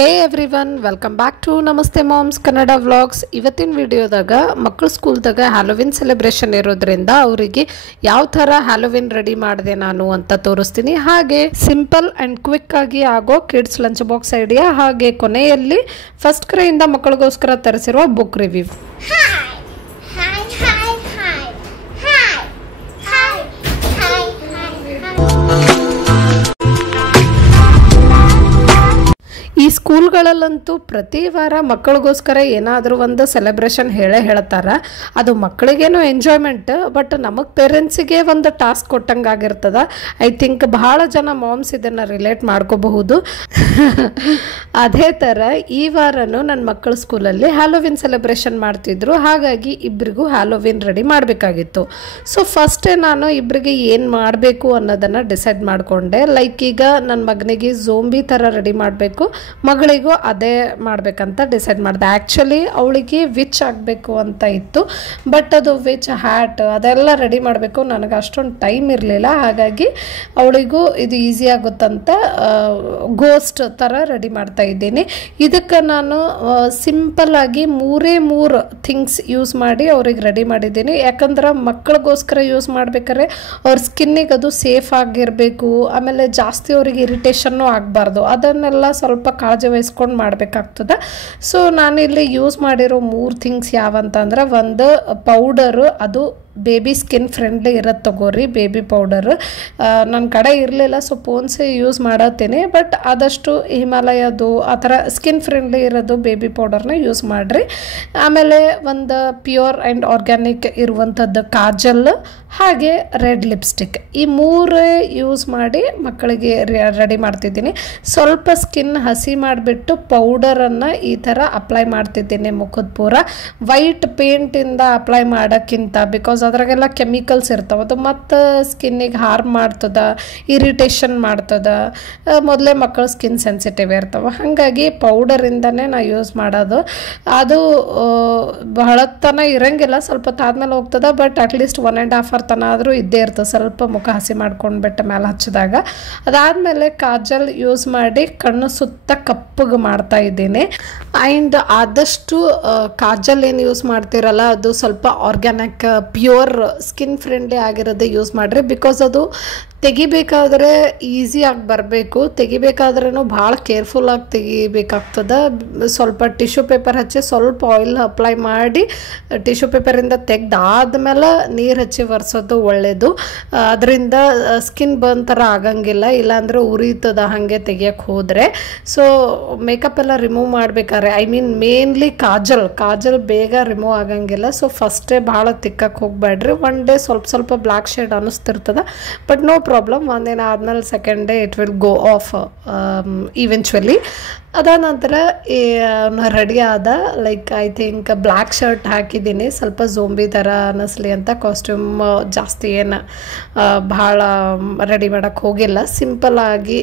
Hey everyone, welcome back to Namaste Moms Kannada Vlogs. ಇವತ್ತಿನ ವಿಡಿಯೋದಾಗ ಮಕ್ಕಳ ಸ್ಕೂಲ್ದಾಗ ಹ್ಯಾಲೋವಿನ್ ಸೆಲೆಬ್ರೇಷನ್ ಇರೋದ್ರಿಂದ ಅವರಿಗೆ ಯಾವ ಥರ ಹ್ಯಾಲೋವಿನ್ ರೆಡಿ ಮಾಡಿದೆ ನಾನು ಅಂತ ತೋರಿಸ್ತೀನಿ. ಹಾಗೆ ಸಿಂಪಲ್ ಆ್ಯಂಡ್ ಕ್ವಿಕ್ ಆಗಿ ಆಗೋ ಕಿಡ್ಸ್ ಲಂಚ್ ಬಾಕ್ಸ್ ಐಡಿಯಾ, ಹಾಗೆ ಕೊನೆಯಲ್ಲಿ ಫಸ್ಟ್ ಕ್ರೈಯಿಂದ ಮಕ್ಕಳಿಗೋಸ್ಕರ ತರಿಸಿರುವ ಬುಕ್ ರಿವ್ಯೂ. ಈ ಸ್ಕೂಲ್ಗಳಲ್ಲಂತೂ ಪ್ರತಿ ವಾರ ಮಕ್ಕಳಿಗೋಸ್ಕರ ಏನಾದರೂ ಒಂದು ಸೆಲೆಬ್ರೇಷನ್ ಹೇಳ್ತಾರೆ. ಅದು ಮಕ್ಕಳಿಗೇನು ಎಂಜಾಯ್ಮೆಂಟ್, ಬಟ್ ನಮಗೆ ಪೇರೆಂಟ್ಸಿಗೆ ಒಂದು ಟಾಸ್ಕ್ ಕೊಟ್ಟಂಗೆ ಆಗಿರ್ತದೆ. ಐ ಥಿಂಕ್ ಬಹಳ ಜನ ಮಾಮ್ಸ್ ಇದನ್ನು ರಿಲೇಟ್ ಮಾಡ್ಕೋಬಹುದು. ಅದೇ ಥರ ಈ ವಾರನೂ ನನ್ನ ಮಕ್ಕಳ ಸ್ಕೂಲಲ್ಲಿ ಹ್ಯಾಲೋವಿನ್ ಸೆಲೆಬ್ರೇಷನ್ ಮಾಡ್ತಿದ್ರು. ಹಾಗಾಗಿ ಇಬ್ಬರಿಗೂ ಹ್ಯಾಲೋವಿನ್ ರೆಡಿ ಮಾಡಬೇಕಾಗಿತ್ತು. ಸೊ ಫಸ್ಟೇ ನಾನು ಇಬ್ಬರಿಗೆ ಏನು ಮಾಡಬೇಕು ಅನ್ನೋದನ್ನು ಡಿಸೈಡ್ ಮಾಡಿಕೊಂಡೆ. ಲೈಕ್ ಈಗ ನನ್ನ ಮಗನಿಗೆ ಝೋಂಬಿ ಥರ ರೆಡಿ ಮಾಡಬೇಕು, ಮಗಳಿಗೂ ಅದೇ ಮಾಡಬೇಕಂತ ಡಿಸೈಡ್ ಮಾಡಿದೆ. ಆ್ಯಕ್ಚುಲಿ ಅವಳಿಗೆ ವಿಚ್ ಆಗಬೇಕು ಅಂತ ಇತ್ತು, ಬಟ್ ಅದು ವಿಚ್ ಹ್ಯಾಟ್ ಅದೆಲ್ಲ ರೆಡಿ ಮಾಡಬೇಕು, ನನಗೆ ಅಷ್ಟೊಂದು ಟೈಮ್ ಇರಲಿಲ್ಲ. ಹಾಗಾಗಿ ಅವಳಿಗೂ ಇದು ಈಸಿ ಆಗುತ್ತಂತ ಗೋಸ್ಟ್ ಥರ ರೆಡಿ ಮಾಡ್ತಾ ಇದ್ದೀನಿ. ಇದಕ್ಕೆ ನಾನು ಸಿಂಪಲ್ಲಾಗಿ ಮೂರು ಥಿಂಗ್ಸ್ ಯೂಸ್ ಮಾಡಿ ಅವ್ರಿಗೆ ರೆಡಿ ಮಾಡಿದ್ದೀನಿ. ಯಾಕಂದ್ರೆ ಮಕ್ಕಳಿಗೋಸ್ಕರ ಯೂಸ್ ಮಾಡ್ಬೇಕಾದ್ರೆ ಅವ್ರ ಸ್ಕಿನ್ನಿಗೆ ಅದು ಸೇಫ್ ಆಗಿರಬೇಕು, ಆಮೇಲೆ ಜಾಸ್ತಿ ಅವ್ರಿಗೆ ಇರಿಟೇಷನ್ನು ಆಗಬಾರ್ದು. ಅದನ್ನೆಲ್ಲ ಸ್ವಲ್ಪ ಕಾಳಜಿ ವಹಿಸ್ಕೊಂಡು ಮಾಡಬೇಕಾಗ್ತದೆ. ಸೊ ನಾನಿಲ್ಲಿ ಯೂಸ್ ಮಾಡಿರೋ 3 ಥಿಂಗ್ಸ್ ಯಾವಂತಂದ್ರೆ, ಒಂದು ಪೌಡರು, ಅದು ಬೇಬಿ ಸ್ಕಿನ್ ಫ್ರೆಂಡ್ಲಿ ಇರೋದು ತಗೋರಿ, ಬೇಬಿ ಪೌಡರು. ನನ್ನ ಕಡೆ ಇರಲಿಲ್ಲ, ಸೊ ಪೋನ್ಸೆ ಯೂಸ್ ಮಾಡತ್ತೀನಿ. ಬಟ್ ಆದಷ್ಟು ಹಿಮಾಲಯದು ಆ ಥರ ಸ್ಕಿನ್ ಫ್ರೆಂಡ್ಲಿ ಇರೋದು ಬೇಬಿ ಪೌಡರ್ನ ಯೂಸ್ ಮಾಡಿರಿ. ಆಮೇಲೆ ಒಂದು ಪ್ಯೂರ್ ಆ್ಯಂಡ್ ಆರ್ಗ್ಯಾನಿಕ್ ಇರುವಂಥದ್ದು ಕಾಜಲ್, ಹಾಗೆ ರೆಡ್ ಲಿಪ್ಸ್ಟಿಕ್. ಈ 3 ಯೂಸ್ ಮಾಡಿ ಮಕ್ಕಳಿಗೆ ರೆಡಿ ಮಾಡ್ತಿದ್ದೀನಿ. ಸ್ವಲ್ಪ ಸ್ಕಿನ್ ಹಸಿ ಮಾಡಿಬಿಟ್ಟು ಪೌಡರನ್ನು ಈ ಥರ ಅಪ್ಲೈ ಮಾಡ್ತಿದ್ದೀನಿ ಮುಖದ ಪೂರ. ವೈಟ್ ಪೇಂಟಿಂದ ಅಪ್ಲೈ ಮಾಡೋಕ್ಕಿಂತ, ಬಿಕಾಸ್ ಅದ್ರಾಗೆಲ್ಲ ಕೆಮಿಕಲ್ಸ್ ಇರ್ತಾವೆ, ಅದು ಮತ್ತು ಸ್ಕಿನ್ನಿಗೆ ಹಾರ್ಮ್ ಮಾಡ್ತದೆ, ಇರಿಟೇಷನ್ ಮಾಡ್ತದೆ. ಮೊದಲೇ ಮಕ್ಕಳು ಸ್ಕಿನ್ ಸೆನ್ಸಿಟಿವ್ ಇರ್ತಾವೆ, ಹಾಗಾಗಿ ಪೌಡರಿಂದನೇ ನಾ ಯೂಸ್ ಮಾಡೋದು. ಅದು ಬಹಳ ತನ ಇರಂಗಿಲ್ಲ, ಸ್ವಲ್ಪ ತಾದ್ಮೇಲೆ ಹೋಗ್ತದೆ. ಬಟ್ ಅಟ್ಲೀಸ್ಟ್ 1.5 hour ತನ ಆದರೂ ಇದ್ದೇ ಇರ್ತದೆ, ಸ್ವಲ್ಪ ಮುಖ ಹಸಿ ಮಾಡ್ಕೊಂಡ್ಬಿಟ್ಟು ಮೇಲೆ ಹಚ್ಚಿದಾಗ. ಅದಾದಮೇಲೆ ಕಾಜಲ್ ಯೂಸ್ ಮಾಡಿ ಕಣ್ಣು ಸುತ್ತ ಕಪ್ಪಗೆ ಮಾಡ್ತಾ ಇದ್ದೀನಿ. ಆ್ಯಂಡ್ ಆದಷ್ಟು ಕಾಜಲ್ ಏನು ಯೂಸ್ ಮಾಡ್ತಿರಲ್ಲ, ಅದು ಸ್ವಲ್ಪ ಆರ್ಗ್ಯಾನಿಕ್ ಪ್ಯೂರ್ ಸ್ಕಿನ್ ಫ್ರೆಂಡ್ಲಿ ಆಗಿರೋದೇ ಯೂಸ್ ಮಾಡಿರಿ. ಬಿಕಾಸ್ ಅದು ತೆಗಿಬೇಕಾದ್ರೆ ಈಸಿಯಾಗಿ ಬರಬೇಕು, ತೆಗಿಬೇಕಾದ್ರೂ ಭಾಳ ಕೇರ್ಫುಲ್ಲಾಗಿ ತೆಗಿಬೇಕಾಗ್ತದೆ. ಸ್ವಲ್ಪ ಟಿಶ್ಯೂ ಪೇಪರ್ ಹಚ್ಚಿ ಸ್ವಲ್ಪ ಆಯಿಲ್ ಅಪ್ಲೈ ಮಾಡಿ ಟಿಶ್ಯೂ ಪೇಪರಿಂದ ತೆಗ್ದಾದ್ಮೇಲೆ ನೀರು ಹಚ್ಚಿ ಒರೆಸೋದು ಒಳ್ಳೆಯದು. ಅದರಿಂದ ಸ್ಕಿನ್ ಬರ್ನ್ ಥರ ಆಗಂಗಿಲ್ಲ, ಇಲ್ಲಾಂದರೆ ಉರಿತದ ಹಾಗೆ ತೆಗಿಯೋಕ್ಕೆ ಹೋದರೆ. ಸೊ ಮೇಕಪ್ ಎಲ್ಲ ರಿಮೂವ್ ಮಾಡ್ಬೇಕಾದ್ರೆ, ಐ ಮೀನ್ ಮೇನ್ಲಿ ಕಾಜಲ್ ಬೇಗ ರಿಮೂವ್ ಆಗಂಗಿಲ್ಲ. ಸೊ ಫಸ್ಟೇ ಭಾಳ ತಿಕ್ಕಕ್ಕೆ ಹೋಗ್ಬೇಡ್ರಿ. ಒನ್ ಡೇ ಸ್ವಲ್ಪ ಬ್ಲ್ಯಾಕ್ ಶೇಡ್ ಅನ್ನಿಸ್ತಿರ್ತದೆ, ಬಟ್ ನೋ ಪ್ರಾಬ್ಲಮ್. ಒಂದಿನ ಆದಮೇಲೆ second day it will go off eventually. ಅದಾದ ನಂತರ ರೆಡಿ ಆದ, like I think black shirt ಹಾಕಿದ್ದೀನಿ, ಸ್ವಲ್ಪ ಝೋಂಬಿ ಥರ ಅನ್ನಿಸ್ಲಿ ಅಂತ. ಕಾಸ್ಟ್ಯೂಮ್ ಜಾಸ್ತಿ ಏನು ಭಾಳ ರೆಡಿ ಮಾಡೋಕ್ಕೆ ಹೋಗಿಲ್ಲ, ಸಿಂಪಲ್ಲಾಗಿ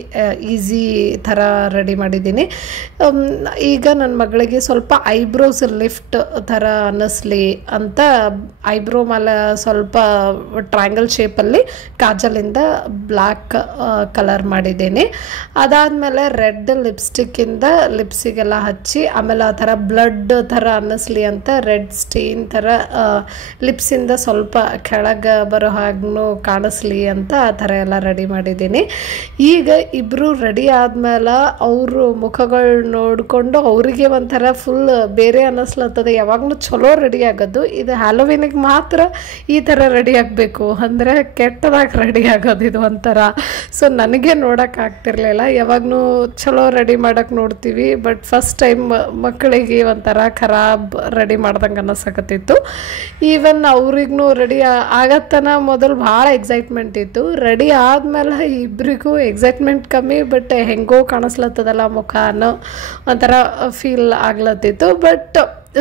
ಈಸಿ ಥರ ರೆಡಿ ಮಾಡಿದ್ದೀನಿ. ಈಗ ನನ್ನ ಮಗಳಿಗೆ ಸ್ವಲ್ಪ ಐಬ್ರೋಸ್ ಲಿಫ್ಟ್ ಥರ ಅನ್ನಿಸ್ಲಿ ಅಂತ ಐಬ್ರೋ ಮೇಲೆ ಸ್ವಲ್ಪ ಟ್ರಯಾಂಗಲ್ ಶೇಪಲ್ಲಿ ಕಾಜಲಿಂದ ಬ್ಲ್ಯಾಕ್ ಕಲರ್ ಮಾಡಿದ್ದೀನಿ. ಅದಾದಮೇಲೆ ರೆಡ್ ಲಿಪ್ಸ್ಟಿಕ್ಕಿಂದ ಲಿಪ್ಸಿಗೆಲ್ಲ ಹಚ್ಚಿ, ಆಮೇಲೆ ಆ ಥರ ಬ್ಲಡ್ ಥರ ಅನ್ನಿಸ್ಲಿ ಅಂತ ರೆಡ್ ಸ್ಟೇನ್ ಥರ ಲಿಪ್ಸಿಂದ ಸ್ವಲ್ಪ ಕೆಳಗೆ ಬರೋ ಹಾಗೂ ಕಾಣಿಸ್ಲಿ ಅಂತ ಆ ಥರ ಎಲ್ಲ ರೆಡಿ ಮಾಡಿದ್ದೀನಿ. ಈಗ ಇಬ್ಬರು ರೆಡಿ ಆದಮೇಲೆ ಅವರು ಮುಖಗಳು ನೋಡಿಕೊಂಡು ಅವರಿಗೆ ಒಂಥರ ಫುಲ್ ಬೇರೆ ಅನ್ನಿಸ್ಲತ್ತದೆ. ಯಾವಾಗಲೂ ಚಲೋ ರೆಡಿ ಆಗೋದು, ಇದು ಹ್ಯಾಲೋವಿನಿಗೆ ಮಾತ್ರ ಈ ಥರ ರೆಡಿ ಆಗಬೇಕು, ಅಂದರೆ ಕೆಟ್ಟದಾಗಿ ರೆಡಿ ಆಗೋದು ಇದು ಒಂಥರ. ಸೊ ನನಗೆ ನೋಡೋಕೆ ಆಗ್ತಿರ್ಲಿಲ್ಲ, ಯಾವಾಗೂ ಚಲೋ ರೆಡಿ ಮಾಡೋಕ್ಕೆ ನೋಡ್ತೀವಿ, ಬಟ್ ಫಸ್ಟ್ ಟೈಮ್ ಮಕ್ಕಳಿಗೆ ಒಂಥರ ಖರಾಬ್ ರೆಡಿ ಮಾಡ್ದಂಗೆ ಅನ್ನಿಸಕತ್ತಿತ್ತು. ಈವನ್ ಅವ್ರಿಗೂ ರೆಡಿ ಆಗತ್ತನ ಮೊದಲು ಭಾಳ ಎಕ್ಸೈಟ್ಮೆಂಟ್ ಇತ್ತು. ರೆಡಿ ಆದಮೇಲೆ ಇಬ್ಬರಿಗೂ ಎಕ್ಸೈಟ್ಮೆಂಟ್ ಕಮ್ಮಿ, ಬಟ್ ಹೆಂಗೋ ಕಾಣಿಸ್ಲತ್ತದಲ್ಲ ಮುಖ ಅನ್ನೋ ಒಂಥರ ಫೀಲ್ ಆಗ್ಲತ್ತಿತ್ತು. ಬಟ್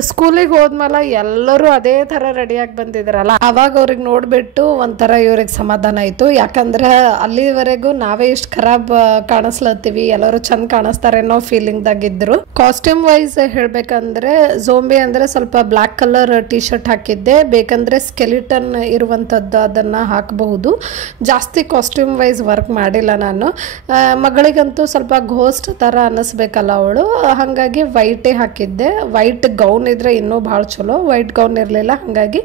ಸ್ಕೂಲಿಗೆ ಹೋದ್ಮೇಲೆ ಎಲ್ಲರೂ ಅದೇ ಥರ ರೆಡಿಯಾಗಿ ಬಂದಿದ್ರಲ್ಲ, ಅವಾಗ ಅವ್ರಿಗೆ ನೋಡಿಬಿಟ್ಟು ಒಂಥರ ಇವ್ರಿಗೆ ಸಮಾಧಾನ ಆಯಿತು. ಯಾಕಂದ್ರೆ ಅಲ್ಲಿವರೆಗೂ ನಾವೇ ಇಷ್ಟು ಖರಾಬ್ ಕಾಣಿಸ್ಲತ್ತೀವಿ, ಎಲ್ಲರೂ ಚಂದ ಕಾಣಿಸ್ತಾರೆ ಅನ್ನೋ ಫೀಲಿಂಗ್ದಾಗಿದ್ರು. ಕಾಸ್ಟ್ಯೂಮ್ ವೈಸ್ ಹೇಳಬೇಕಂದ್ರೆ ಝೋಂಬಿ ಅಂದರೆ ಸ್ವಲ್ಪ ಬ್ಲ್ಯಾಕ್ ಕಲರ್ ಟಿ ಶರ್ಟ್ ಹಾಕಿದ್ದೆ, ಬೇಕಂದ್ರೆ ಸ್ಕೆಲಿಟನ್ ಇರುವಂಥದ್ದು ಅದನ್ನು ಹಾಕಬಹುದು. ಜಾಸ್ತಿ ಕಾಸ್ಟ್ಯೂಮ್ ವೈಸ್ ವರ್ಕ್ ಮಾಡಿಲ್ಲ ನಾನು. ಮಗಳಿಗಂತೂ ಸ್ವಲ್ಪ ಘೋಸ್ಟ್ ಥರ ಅನ್ನಿಸ್ಬೇಕಲ್ಲ ಅವಳು, ಹಾಗಾಗಿ ವೈಟೇ ಹಾಕಿದ್ದೆ. ವೈಟ್ ಗೌನ್ ಇದ್ರೆ ಇನ್ನೂ ಭಾಳ ಚಲೋ. ವೈಟ್ ಗೌನ್ ಇರಲಿಲ್ಲ, ಹಾಗಾಗಿ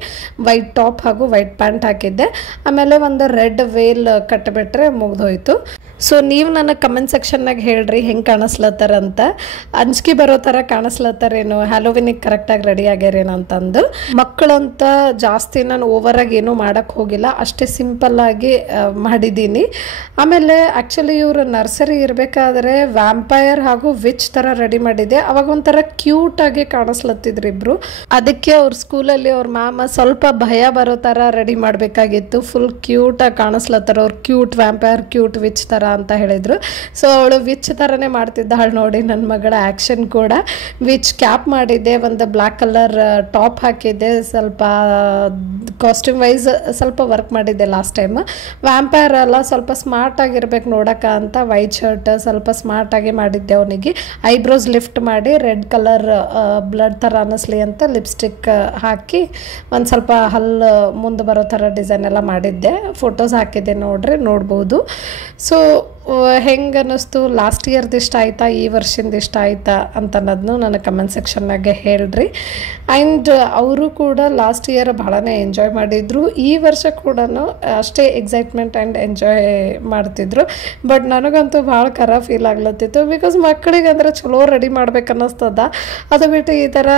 ವೈಟ್ ಟಾಪ್ ಹಾಗೂ ವೈಟ್ ಪ್ಯಾಂಟ್ ಹಾಕಿದ್ದೆ. ಆಮೇಲೆ ಒಂದು ರೆಡ್ ವೇಲ್ ಕಟ್ಟಿಬಿಟ್ರೆ ಮುಗ್ದೋಯ್ತು. ಸೊ ನೀವು ನನಗೆ ಕಮೆಂಟ್ ಸೆಕ್ಷನ್ನಾಗ ಹೇಳ್ರಿ ಹೆಂಗೆ ಕಾಣಿಸ್ಲತ್ತಾರಂತ, ಅಂಜಿಕೆ ಬರೋ ಥರ ಕಾಣಿಸ್ಲತ್ತಾರೇನು, ಹ್ಯಾಲೋವಿನಿಗೆ ಕರೆಕ್ಟಾಗಿ ರೆಡಿ ಆಗ್ಯಾರೇನು ಅಂತಂದು. ಮಕ್ಕಳಂತ ಜಾಸ್ತಿ ನಾನು ಓವರಾಗಿ ಏನೂ ಮಾಡೋಕ್ಕೆ ಹೋಗಿಲ್ಲ, ಅಷ್ಟೇ ಸಿಂಪಲ್ಲಾಗಿ ಮಾಡಿದ್ದೀನಿ. ಆಮೇಲೆ ಆ್ಯಕ್ಚುಲಿ ಇವರು ನರ್ಸರಿ ಇರಬೇಕಾದ್ರೆ ವ್ಯಾಂಪೈರ್ ಹಾಗೂ ವಿಚ್ ಥರ ರೆಡಿ ಮಾಡಿದ್ದೆ. ಅವಾಗ ಒಂಥರ ಕ್ಯೂಟಾಗಿ ಕಾಣಿಸ್ಲತ್ತಿದ್ರು ಇಬ್ಬರು. ಅದಕ್ಕೆ ಅವ್ರ ಸ್ಕೂಲಲ್ಲಿ ಅವ್ರ ಮ್ಯಾಮ ಸ್ವಲ್ಪ ಭಯ ಬರೋ ಥರ ರೆಡಿ ಮಾಡಬೇಕಾಗಿತ್ತು. ಫುಲ್ ಕ್ಯೂಟಾಗಿ ಕಾಣಿಸ್ಲತ್ತಾರ ಅವ್ರು, ಕ್ಯೂಟ್ ವ್ಯಾಂಪೈರ್, ಕ್ಯೂಟ್ ವಿಚ್ ಥರ ಅಂತ ಹೇಳಿದರು. ಸೊ ಅವಳು ವಿಚ್ ಥರನೇ ಮಾಡ್ತಿದ್ದಾಳೆ ನೋಡಿ ನನ್ನ ಮಗಳ ಆ್ಯಕ್ಷನ್ ಕೂಡ. ವಿಚ್ ಕ್ಯಾಪ್ ಮಾಡಿದ್ದೆ, ಒಂದು ಬ್ಲ್ಯಾಕ್ ಕಲರ್ ಟಾಪ್ ಹಾಕಿದ್ದೆ, ಸ್ವಲ್ಪ ಕಾಸ್ಟ್ಯೂಮ್ ವೈಸ್ ಸ್ವಲ್ಪ ವರ್ಕ್ ಮಾಡಿದ್ದೆ ಲಾಸ್ಟ್ ಟೈಮ್. ವ್ಯಾಂಪೈರ್ ಎಲ್ಲ ಸ್ವಲ್ಪ ಸ್ಮಾರ್ಟ್ ಆಗಿರ್ಬೇಕು ನೋಡೋಕೆ ಅಂತ ವೈಟ್ ಶರ್ಟ್ ಸ್ವಲ್ಪ ಸ್ಮಾರ್ಟಾಗಿ ಮಾಡಿದ್ದೆ. ಅವನಿಗೆ ಐಬ್ರೋಸ್ ಲಿಫ್ಟ್ ಮಾಡಿ ರೆಡ್ ಕಲರ್ ಬ್ಲಡ್ ಥರ ಅನ್ನಿಸ್ಲಿ ಅಂತ ಲಿಪ್ಸ್ಟಿಕ್ ಹಾಕಿ ಒಂದು ಸ್ವಲ್ಪ ಹಲ್ಲು ಮುಂದೆ ಬರೋ ಥರ ಡಿಸೈನ್ ಎಲ್ಲ ಮಾಡಿದ್ದೆ. ಫೋಟೋಸ್ ಹಾಕಿದ್ದೆ, ನೋಡ್ರಿ ನೋಡ್ಬೋದು. ಸೊ ಹೆಂಗೆ ಅನ್ನಿಸ್ತು, ಲಾಸ್ಟ್ ಇಯರ್ದು ಇಷ್ಟ ಆಯ್ತಾ, ಈ ವರ್ಷದಿಂದ ಇಷ್ಟ ಆಯ್ತಾ ಅಂತ ಅನ್ನೋದನ್ನು ನನಗೆ ಕಮೆಂಟ್ ಸೆಕ್ಷನ್ನಾಗೆ ಹೇಳ್ರಿ. ಆ್ಯಂಡ್ ಅವರು ಕೂಡ ಲಾಸ್ಟ್ ಇಯರ್ ಭಾಳನೇ ಎಂಜಾಯ್ ಮಾಡಿದರು, ಈ ವರ್ಷ ಕೂಡ ಅಷ್ಟೇ ಎಕ್ಸೈಟ್ಮೆಂಟ್ ಆ್ಯಂಡ್ ಎಂಜಾಯ್ ಮಾಡ್ತಿದ್ರು. ಬಟ್ ನನಗಂತೂ ಭಾಳ ಖರ ಫೀಲ್ ಆಗ್ಲತ್ತಿತ್ತು, ಬಿಕಾಸ್ ಮಕ್ಕಳಿಗೆ ಅಂದ್ರೆ ಚಲೋ ರೆಡಿ ಮಾಡ್ಬೇಕು ಅನ್ನಿಸ್ತದ. ಅದು ಬಿಟ್ಟು ಈ ಥರ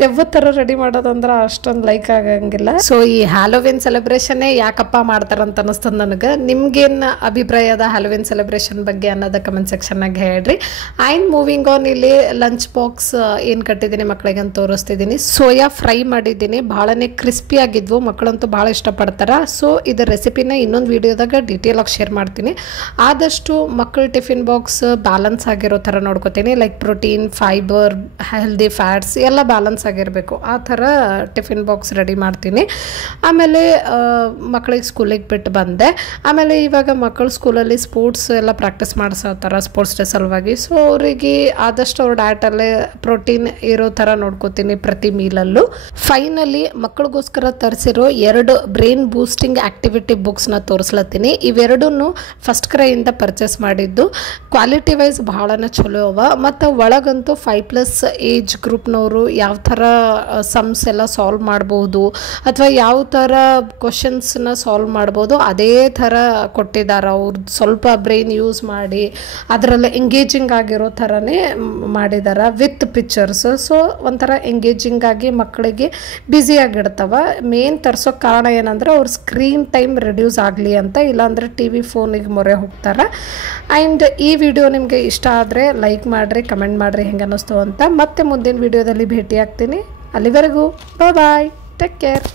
ದೆವ್ವ ಥರ ರೆಡಿ ಮಾಡೋದಂದ್ರೆ ಅಷ್ಟೊಂದು ಲೈಕ್ ಆಗಂಗಿಲ್ಲ. ಸೊ ಈ ಹ್ಯಾಲೋವಿನ್ ಸೆಲೆಬ್ರೇಷನ್ನೇ ಯಾಕಪ್ಪ ಮಾಡ್ತಾರಂತ ಅನ್ನಿಸ್ತದೆ ನನಗೆ. ನಿಮ್ಗೇನು ಅಭಿಪ್ರಾಯ ಅದ ಹ್ಯಾಲೋವಿನ್ ಸೆಲೆಬ್ರೇಷನ್ ಬಗ್ಗೆ ಅನ್ನೋದು ಕಮೆಂಟ್ ಸೆಕ್ಷನ್ನಾಗ ಹೇಳ್ರಿ. ಆ್ಯಂಡ್ ಮೂವಿಂಗ್ ಆನ್, ಇಲ್ಲಿ ಲಂಚ್ ಬಾಕ್ಸ್ ಏನು ಕಟ್ಟಿದ್ದೀನಿ ಮಕ್ಕಳಿಗೆ ಅಂತ ತೋರಿಸ್ತಿದ್ದೀನಿ. ಸೋಯಾ ಫ್ರೈ ಮಾಡಿದ್ದೀನಿ, ಭಾಳನೇ ಕ್ರಿಸ್ಪಿ ಆಗಿದ್ವು, ಮಕ್ಕಳಂತೂ ಭಾಳ ಇಷ್ಟಪಡ್ತಾರೆ. ಸೊ ಇದರ ರೆಸಿಪಿನ ಇನ್ನೊಂದು ವೀಡಿಯೋದಾಗ ಡೀಟೇಲಾಗಿ ಶೇರ್ ಮಾಡ್ತೀನಿ. ಆದಷ್ಟು ಮಕ್ಕಳ ಟಿಫಿನ್ ಬಾಕ್ಸ್ ಬ್ಯಾಲೆನ್ಸ್ ಆಗಿರೋ ಥರ ನೋಡ್ಕೋತೀನಿ, like protein, fibre, healthy fats ಎಲ್ಲ ಬ್ಯಾಲೆನ್ಸ್ ಆಗಿರಬೇಕು, ಆ ಥರ ಟಿಫಿನ್ ಬಾಕ್ಸ್ ರೆಡಿ ಮಾಡ್ತೀನಿ. ಆಮೇಲೆ ಮಕ್ಕಳಿಗೆ ಸ್ಕೂಲಿಗೆ ಬಿಟ್ಟು ಬಂದೆ. ಆಮೇಲೆ ಇವಾಗ ಮಕ್ಕಳು ಸ್ಕೂಲಲ್ಲಿ ಸ್ಪೋರ್ಟ್ಸ್ ಎಲ್ಲ ಪ್ರಾಕ್ಟೀಸ್ ಮಾಡಿಸೋತಾರ ಸ್ಪೋರ್ಟ್ಸ್ ಡೇ ಸಲುವಾಗಿ. ಸೊ ಅವರಿಗೆ ಆದಷ್ಟು ಅವ್ರ ಡಯಟಲ್ಲೇ ಪ್ರೋಟೀನ್ ಇರೋ ಥರ ನೋಡ್ಕೋತೀನಿ ಪ್ರತಿ ಮೀಲಲ್ಲೂ. ಫೈನಲಿ ಮಕ್ಕಳಿಗೋಸ್ಕರ ತರಿಸಿರೋ 2 ಬ್ರೈನ್ ಬೂಸ್ಟಿಂಗ್ ಆ್ಯಕ್ಟಿವಿಟಿ ಬುಕ್ಸ್ನ ತೋರಿಸ್ಲತ್ತೀನಿ. ಇವೆರಡೂ ಫಸ್ಟ್ ಕ್ರೈಯಿಂದ ಪರ್ಚೇಸ್ ಮಾಡಿದ್ದು. ಕ್ವಾಲಿಟಿ ವೈಸ್ ಭಾಳನೇ ಚಲೋ ಅವ. ಮತ್ತು ಒಳಗಂತೂ 5+ ಏಜ್ ಗ್ರೂಪ್ನವರು ಯಾವ ಥರ ಸಮ್ಸ್ ಎಲ್ಲ ಸಾಲ್ವ್ ಮಾಡ್ಬೋದು ಅಥವಾ ಯಾವ ಥರ ಕ್ವಶನ್ಸ್ನ ಸಾಲ್ವ್ ಮಾಡ್ಬೋದು ಅದೇ ಥರ ಕೊಟ್ಟಿದ್ದಾರೆ. ಅವ್ರು ಸ್ವಲ್ಪ ಬ್ರೈನ್ ಯೂಸ್ ಮಾಡಿ ಅದರಲ್ಲಿ ಎಂಗೇಜಿಂಗ್ ಆಗಿರೋ ಥರನೇ ಮಾಡಿದ್ದಾರೆ ವಿತ್ ಪಿಕ್ಚರ್ಸ್. ಸೊ ಒಂಥರ ಎಂಗೇಜಿಂಗ್ ಆಗಿ ಮಕ್ಕಳಿಗೆ ಬ್ಯುಸಿಯಾಗಿಡ್ತವೆ. ಮೇನ್ ತರ್ಸೋಕ್ಕೆ ಕಾರಣ ಏನಂದ್ರೆ ಅವ್ರ ಸ್ಕ್ರೀನ್ ಟೈಮ್ ರಿಡ್ಯೂಸ್ ಆಗಲಿ ಅಂತ, ಇಲ್ಲಾಂದರೆ TV ಫೋನಿಗೆ ಮೊರೆ ಹೋಗ್ತಾರೆ. ಆ್ಯಂಡ್ ಈ ವಿಡಿಯೋ ನಿಮಗೆ ಇಷ್ಟ ಆದರೆ ಲೈಕ್ ಮಾಡಿರಿ, ಕಮೆಂಟ್ ಮಾಡಿರಿ ಹೆಂಗೆ ಅನ್ನಿಸ್ತು ಅಂತ. ಮತ್ತೆ ಮುಂದಿನ ವಿಡಿಯೋದಲ್ಲಿ ಭೇಟಿ ಆಗ್ತೀನಿ. ಅಲ್ಲಿವರೆಗೂ ಬಾಯ್, ಟೇಕ್ ಕೇರ್.